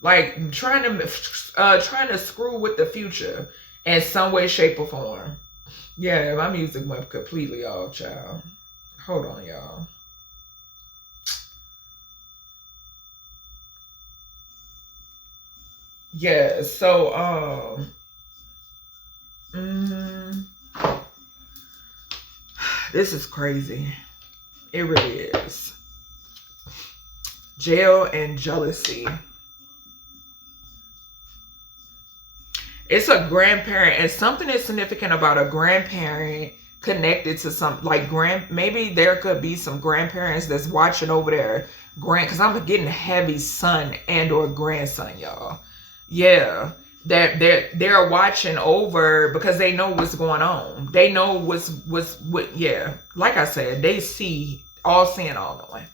Like trying to screw with the future in some way, shape, or form. Yeah, my music went completely off, child. Hold on, y'all. Yeah, so this is crazy. It really is. Jail and jealousy. It's a grandparent, and something is significant about a grandparent connected to some, like maybe there could be some grandparents that's watching over their because I'm getting heavy son and or grandson, y'all. Yeah, that they're watching over because they know what's going on. They know what. Yeah, like I said, they see, all seeing, all knowing.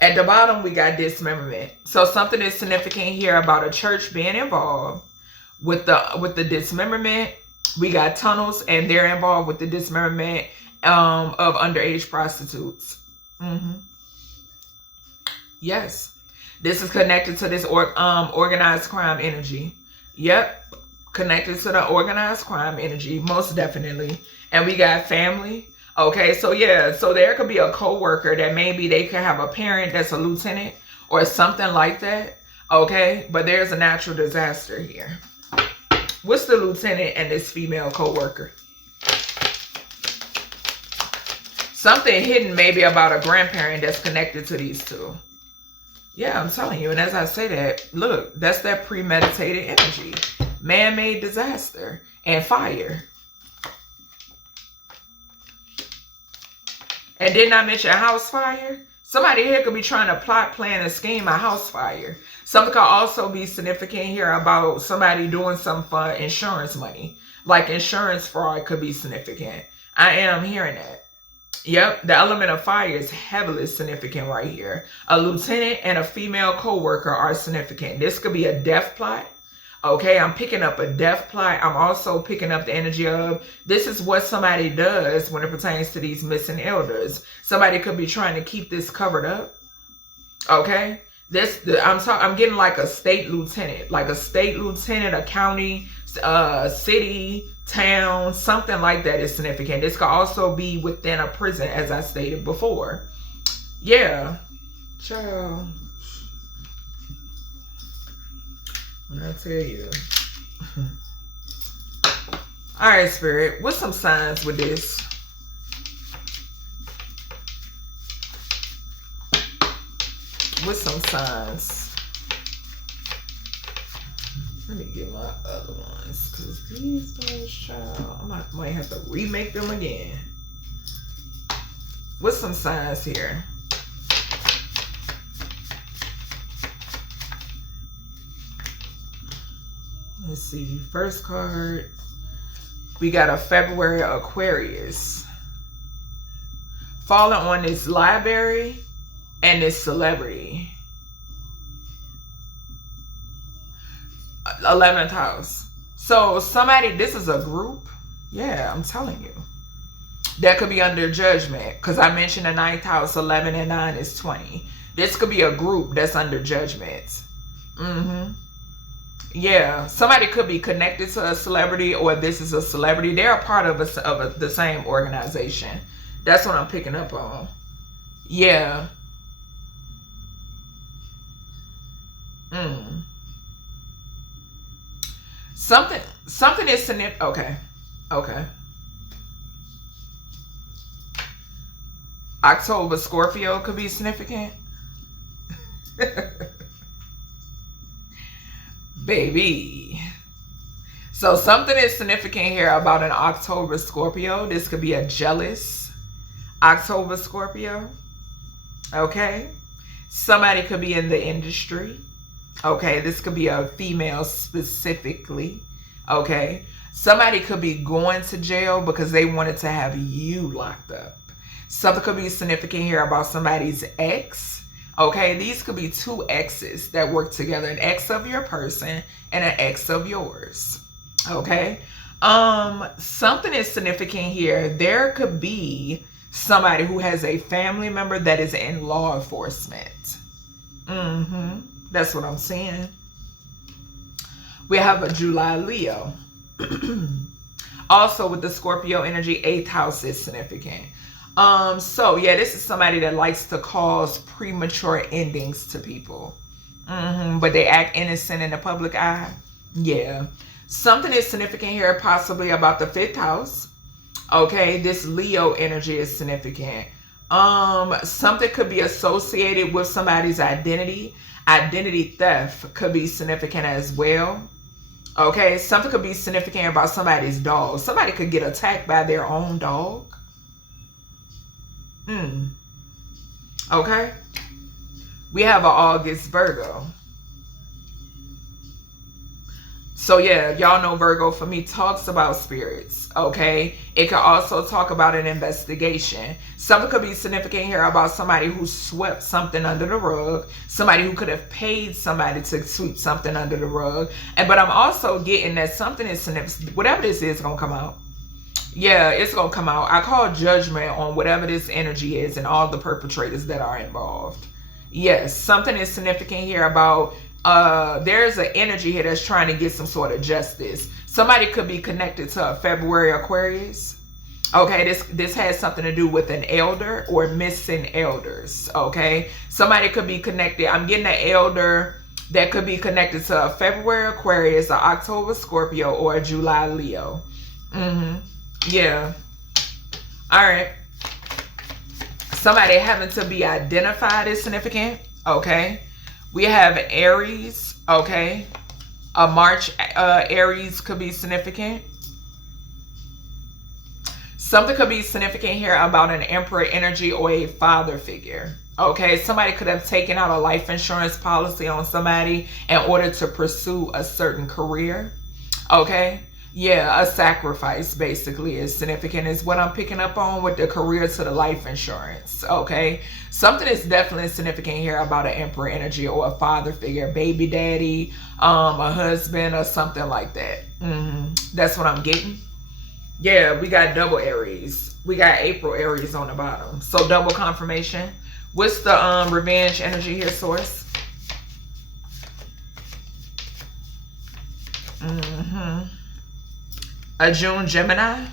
At the bottom, we got dismemberment. So something is significant here about a church being involved with the dismemberment. We got tunnels, and they're involved with the dismemberment of underage prostitutes. Yes, this is connected to this organized crime energy. Yep, connected to the organized crime energy, most definitely. And we got family. Okay, so yeah, so there could be a co-worker that maybe they could have a parent that's a lieutenant or something like that. Okay, but there's a natural disaster here. What's the lieutenant and this female co-worker? Something hidden maybe about a grandparent that's connected to these two. Yeah, I'm telling you. And as I say that, look, that's that premeditated energy. Man-made disaster and fire. And didn't I mention a house fire? Somebody here could be trying to plot, plan, and scheme a house fire. Something could also be significant here about somebody doing something for insurance money. Like insurance fraud could be significant. I am hearing that. Yep, the element of fire is heavily significant right here. A lieutenant and a female co-worker are significant. This could be a death plot. Okay, I'm picking up a death plot. I'm also picking up the energy of this is what somebody does when it pertains to these missing elders. Somebody could be trying to keep this covered up. Okay, I'm getting like a state lieutenant, a county, city, town, something like that is significant. This could also be within a prison, as I stated before. Yeah, child. When I tell you. All right, Spirit. What's some signs with this? some signs? Let me get my other ones, because these ones, child, I might have to remake them again. What's some signs here? Let's see. First card. We got a February Aquarius. Falling on this library and this celebrity. 11th house. So somebody, this is a group. Yeah, I'm telling you. That could be under judgment. Because I mentioned the 9th house, 11 and 9 is 20. This could be a group that's under judgment. Yeah, somebody could be connected to a celebrity, or this is a celebrity. They're a part of the same organization. That's what I'm picking up on. Yeah. Something is significant. Okay. October Scorpio could be significant. Baby. So something is significant here about an October Scorpio. This could be a jealous October Scorpio. Okay. Somebody could be in the industry. Okay. This could be a female specifically. Okay. Somebody could be going to jail because they wanted to have you locked up. Something could be significant here about somebody's ex. Okay, these could be two exes that work together. An ex of your person and an ex of yours. Okay. Something is significant here. There could be somebody who has a family member that is in law enforcement. That's what I'm saying. We have a July Leo. Also with the Scorpio energy, 8th house is significant. So yeah, this is somebody that likes to cause premature endings to people. But they act innocent in the public eye. Yeah. Something is significant here, possibly about the 5th house. Okay, this Leo energy is significant. Something could be associated with somebody's identity. Identity theft could be significant as well. Okay, something could be significant about somebody's dog. Somebody could get attacked by their own dog. Okay. We have an August Virgo. So yeah, y'all know Virgo for me talks about spirits. Okay. It could also talk about an investigation. Something could be significant here about somebody who swept something under the rug. Somebody who could have paid somebody to sweep something under the rug. But I'm also getting that something is significant. Whatever this is going to come out. Yeah, it's going to come out. I call judgment on whatever this energy is and all the perpetrators that are involved. Yes, something is significant here about there's an energy here that's trying to get some sort of justice. Somebody could be connected to a February Aquarius. Okay, this has something to do with an elder or missing elders. Okay, somebody could be connected. I'm getting an elder that could be connected to a February Aquarius, an October Scorpio, or a July Leo. Yeah. All right. Somebody having to be identified is significant. Okay. We have Aries. Okay. A March Aries could be significant. Something could be significant here about an Emperor energy or a father figure. Okay. Somebody could have taken out a life insurance policy on somebody in order to pursue a certain career. Okay. Yeah, a sacrifice basically is significant is what I'm picking up on with the career to the life insurance. Okay. Something is definitely significant here about an Emperor energy or a father figure, baby daddy, a husband or something like that. That's what I'm getting. Yeah, we got double Aries. We got April Aries on the bottom. So double confirmation. What's the revenge energy here, source? A June Gemini.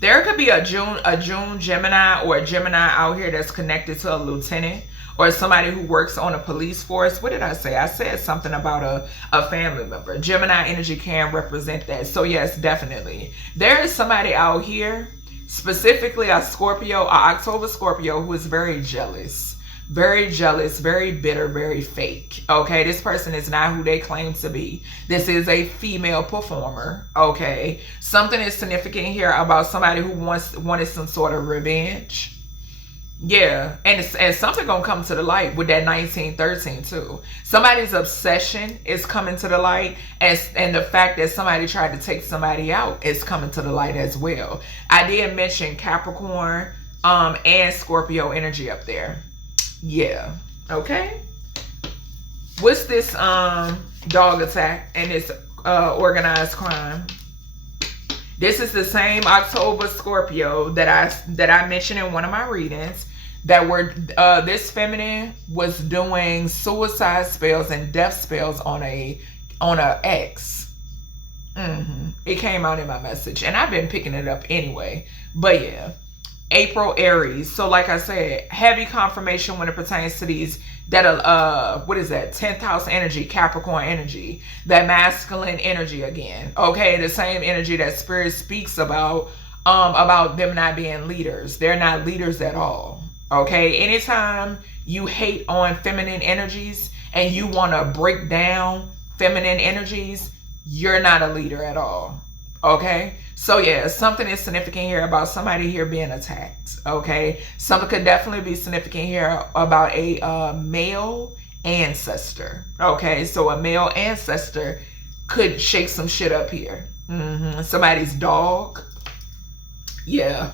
There could be a June Gemini or a Gemini out here that's connected to a lieutenant or somebody who works on a police force. What did I say? I said something about a family member. Gemini energy can represent that. So yes, definitely. There is somebody out here Specifically a Scorpio, a October Scorpio who is very jealous, very bitter, very fake. Okay, this person is not who they claim to be. This is a female performer. Okay, something is significant here about somebody who wanted some sort of revenge. Yeah, and something gonna come to the light with that 1913 too. Somebody's obsession is coming to the light, and the fact that somebody tried to take somebody out is coming to the light as well. I did mention Capricorn and Scorpio energy up there. Yeah. Okay. What's this dog attack and this organized crime? This is the same October Scorpio that I mentioned in one of my readings, that were this feminine was doing suicide spells and death spells on a ex. It came out in my message, and I've been picking it up anyway. But yeah, April Aries. So like I said, heavy confirmation when it pertains to these that what is that, 10th house energy, Capricorn energy, that masculine energy again. Okay, the same energy that Spirit speaks about them not being leaders. They're not leaders at all. Okay, anytime you hate on feminine energies and you want to break down feminine energies, you're not a leader at all. Okay, so yeah, something is significant here about somebody here being attacked. Okay, something could definitely be significant here about a male ancestor. Okay, so a male ancestor could shake some shit up here. Somebody's dog. Yeah.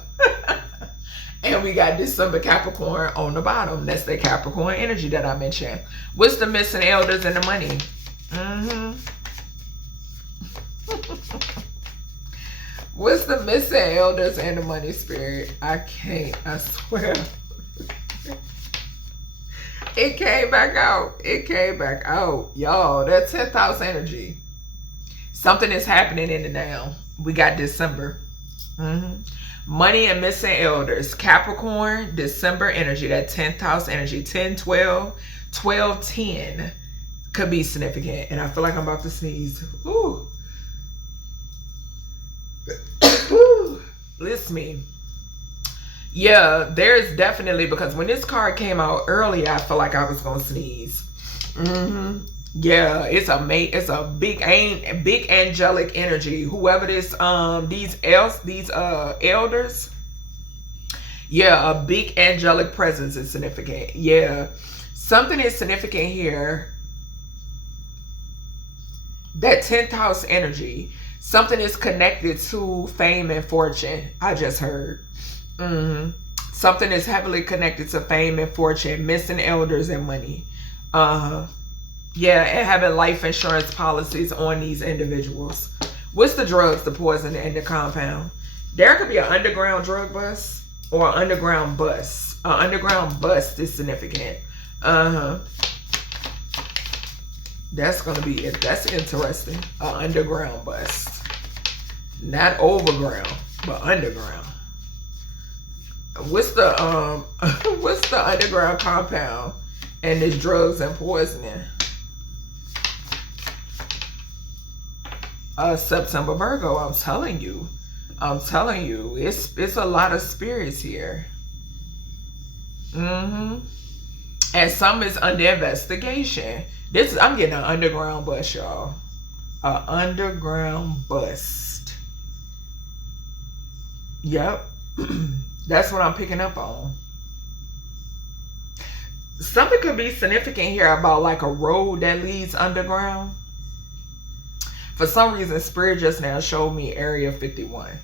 And we got December Capricorn on the bottom. That's the Capricorn energy that I mentioned. What's the missing elders and the money? What's the missing elders and the money, Spirit? I can't, I swear. It came back out. It came back out. Y'all, that 10th house energy. Something is happening in the now. We got December. Money and missing elders. Capricorn, December energy. That 10th house energy. 10, 12, 12, 10 could be significant. And I feel like I'm about to sneeze. Ooh. Listen me. Yeah, there's definitely, because when this card came out earlier, I felt like I was gonna sneeze. Yeah, it's a big angelic energy. Whoever this these elders, yeah, a big angelic presence is significant. Yeah, something is significant here. That 10th house energy. Something is connected to fame and fortune. I just heard. Something is heavily connected to fame and fortune, missing elders and money. Yeah, and having life insurance policies on these individuals. What's the drugs, the poison, and the compound? There could be an underground drug bust or an underground bust. An underground bust is significant. That's interesting. An underground bust. Not overground, but underground. What's the what's the underground compound and the drugs and poisoning? September Virgo, I'm telling you, it's a lot of spirits here. And some is under investigation. I'm getting an underground bust, y'all. An underground bust. Yep. That's what I'm picking up on. Something could be significant here about like a road that leads underground. For some reason, Spirit just now showed me Area 51.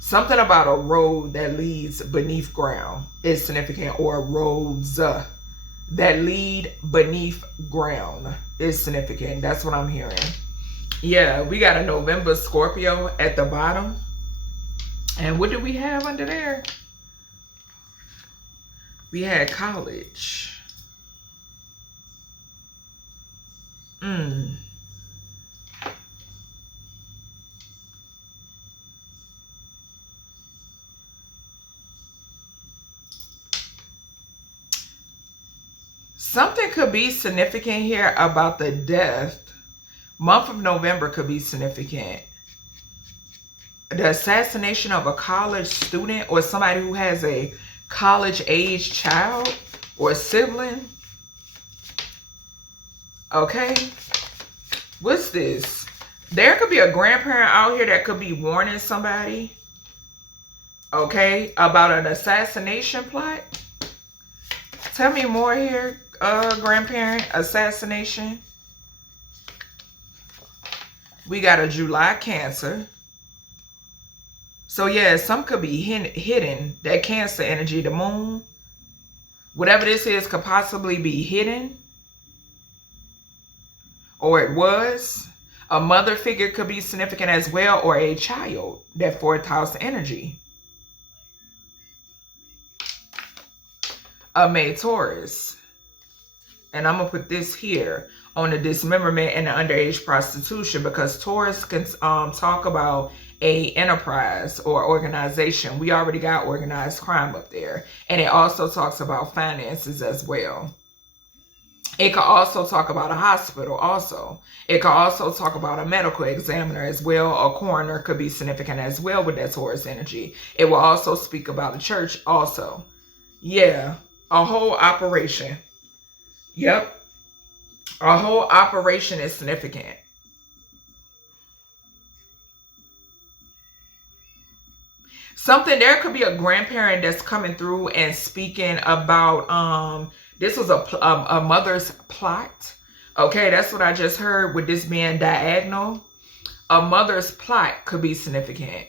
Something about a road that leads beneath ground is significant, or roads that lead beneath ground is significant. That's what I'm hearing. Yeah, we got a November Scorpio at the bottom. And what do we have under there? We had college. Something could be significant here about the death. Month of November could be significant. the assassination of a college student or somebody who has a college age child or sibling. Okay. What's this? There could be a grandparent out here that could be warning somebody, okay, about an assassination plot. Tell me more here, grandparent, assassination. We got a July Cancer. So yeah, some could be hidden. That Cancer energy, the moon, whatever this is could possibly be hidden. Or it was. A mother figure could be significant as well, or a child, that fourth house energy. A May Taurus. And I'm going to put this here on the dismemberment and the underage prostitution, because Taurus can talk about a enterprise or organization. We already got organized crime up there. And it also talks about finances as well. It could also talk about a hospital also. It could also talk about a medical examiner as well. A coroner could be significant as well with that Taurus energy. It will also speak about a church also. Yeah, a whole operation. Yep. A whole operation is significant. Something, there could be a grandparent that's coming through and speaking about, this was a mother's plot. Okay, that's what I just heard with this being diagonal. A mother's plot could be significant.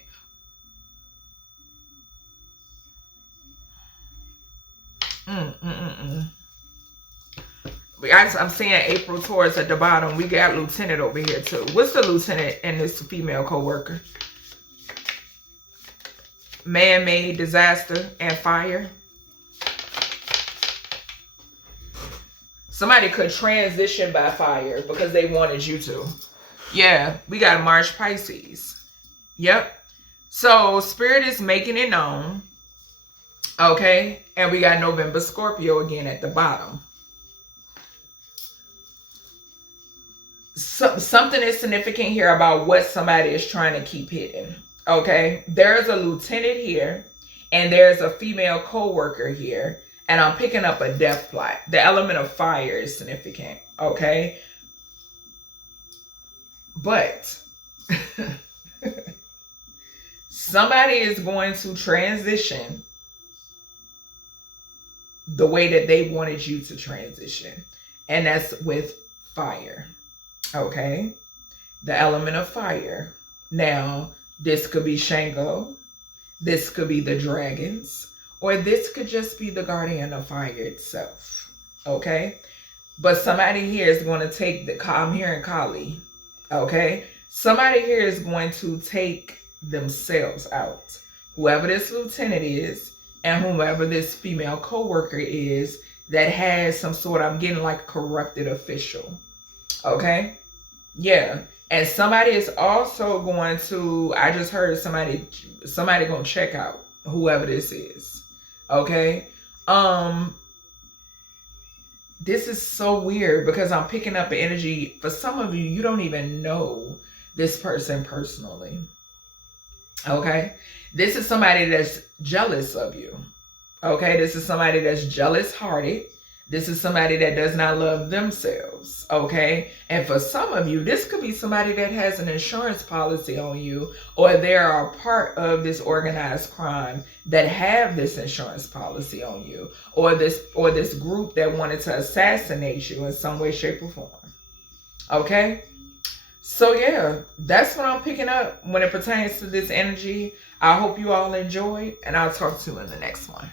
I'm seeing April Taurus at the bottom. We got Lieutenant over here too. What's the Lieutenant in this female co-worker? Man-made disaster and fire. Somebody could transition by fire because they wanted you to. Yeah, we got March Pisces. Yep. So Spirit is making it known. Okay. And we got November Scorpio again at the bottom. Something is significant here about what somebody is trying to keep hidden. Okay. There's a lieutenant here. And there's a female co-worker here. And I'm picking up a death plot. The element of fire is significant. Okay. But somebody is going to transition the way that they wanted you to transition. And that's with fire. Okay. The element of fire. Now, this could be Shango. This could be the dragons. Or this could just be the guardian of fire itself. Okay. But somebody here is going to take the, I'm hearing Kali. Okay. Somebody here is going to take themselves out. Whoever this lieutenant is and whoever this female co-worker is that has some sort of, I'm getting like corrupted official. Okay. Yeah. And somebody is also going to, I just heard somebody going to check out whoever this is. Okay. This is so weird because I'm picking up an energy. For some of you, you don't even know this person personally. Okay. This is somebody that's jealous of you. Okay. This is somebody that's jealous hearted. This is somebody that does not love themselves. Okay. And for some of you, this could be somebody that has an insurance policy on you, or they are a part of this organized crime that have this insurance policy on you, or this group that wanted to assassinate you in some way, shape, or form. Okay. So yeah, that's what I'm picking up when it pertains to this energy. I hope you all enjoyed, and I'll talk to you in the next one.